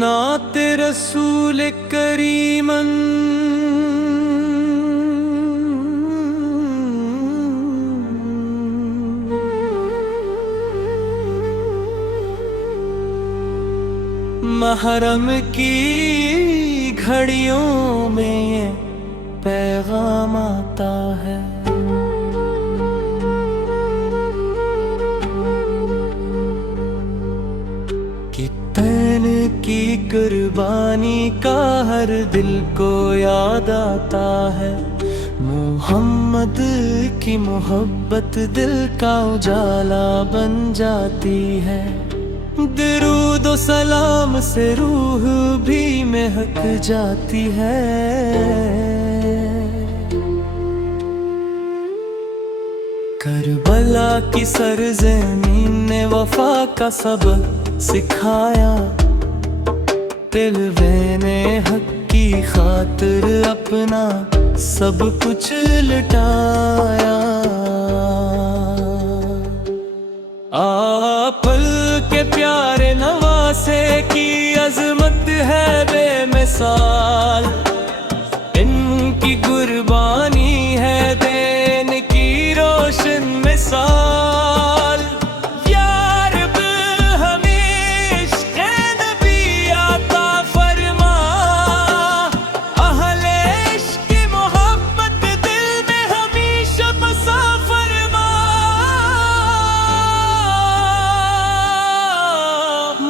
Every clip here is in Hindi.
नाते रसूल करीमन महरम की घड़ियों में ये पैगाम आता है। तैन की कुर्बानी का हर दिल को याद आता है। मोहम्मद की मोहब्बत दिल का उजाला बन जाती है। दरूद व सलाम से रूह भी महक जाती है। करबला की सरज़मीन ने वफा का सबक सिखाया। तिलवे हक की खातिर अपना सब कुछ लुटाया। आपल के प्यारे नवासे की अजमत है बेमिसाल। इनकी कुर्बानी है देन की रोशन मिसाल।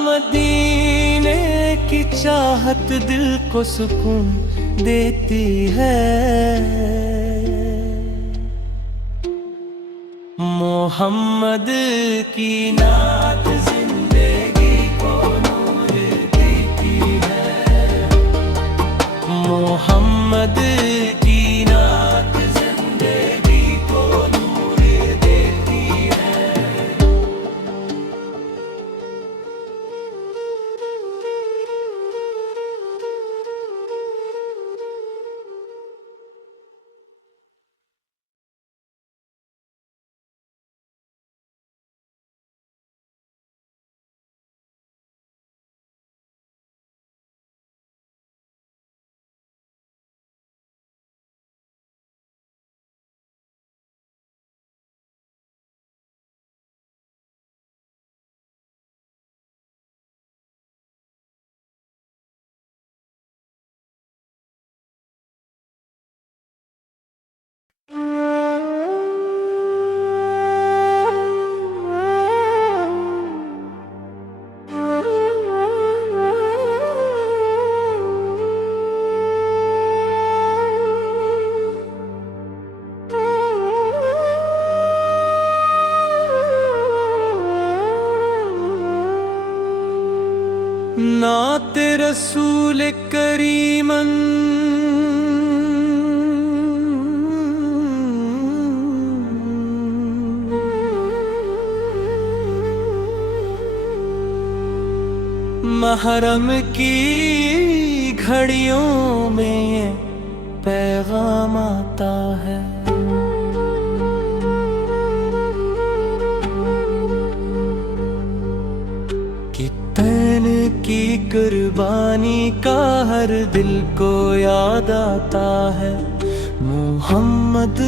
मदीने की चाहत दिल को सुकून देती है। मोहम्मद की नात जिंदगी को नूर देती है। मोहम्मद की नात जिंदगी को नूर देती है। नाते रसूल करीमन महरम की घड़ियों में ये पैगाम आता है। तैन की कुर्बानी का हर दिल को याद आता है। मोहम्मद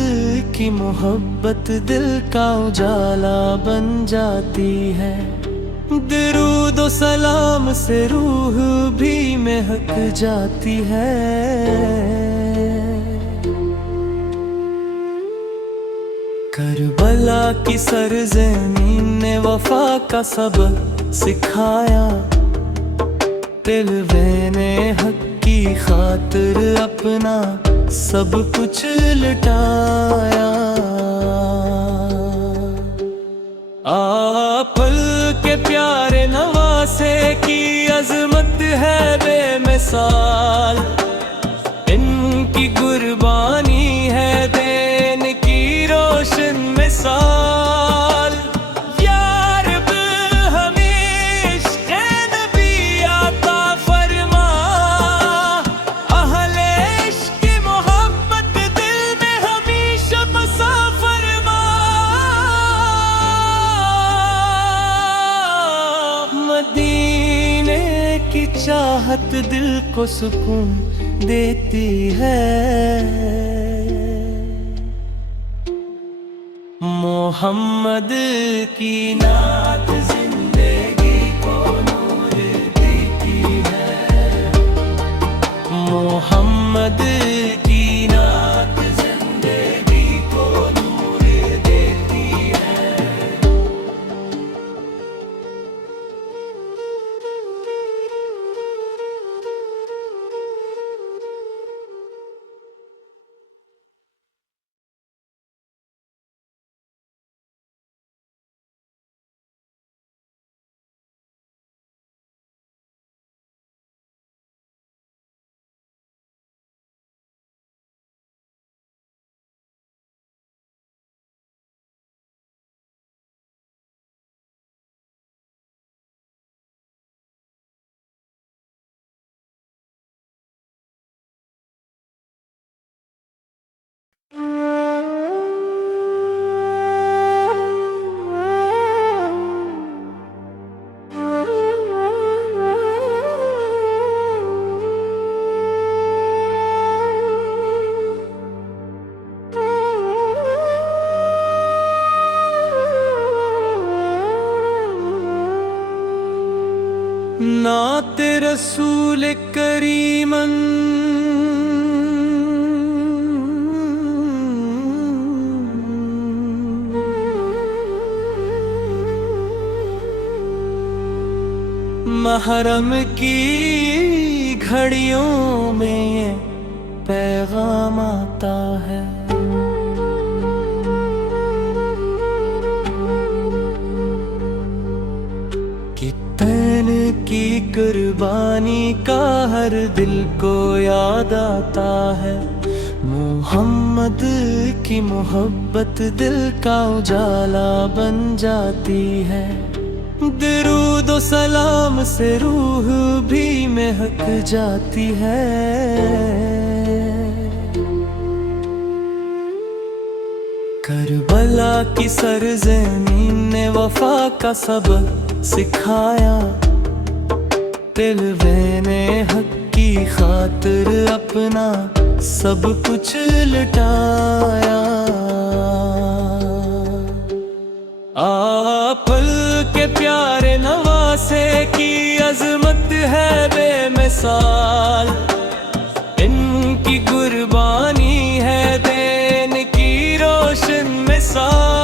की मोहब्बत दिल का उजाला बन जाती है। दरूद व सलाम से रूह भी महक जाती है। करबला की सरज़मीन ने वफा का सबक सिखाया। तिलवे हक की खातिर अपना सब कुछ लुटाया। आपल के प्यारे नवासे की अजमत है बेमिसाल। इनकी कुर्बानी है देन की रोशन मिसाल। मदीने की चाहत चाहत दिल को सुकून देती है। मोहम्मद की नात जिंदगी को नूर देती है। मोहम्मद की नात जिंदगी को नूर देती है। नाते रसूल करीमन महरम की घड़ियों में ये पैगाम आता है। तैन की कुर्बानी का हर दिल को याद आता है। मोहम्मद की मोहब्बत दिल का उजाला बन जाती है। दरूद व सलाम से रूह भी महक जाती है। करबला की सरज़मीन ने वफा का सबक सिखाया। दिलवे ने हक की खातिर अपना सब कुछ लुटाया। आपल के प्यारे नवासे की अजमत है बेमिसाल। इनकी कुर्बानी है देन की रोशन मिसाल।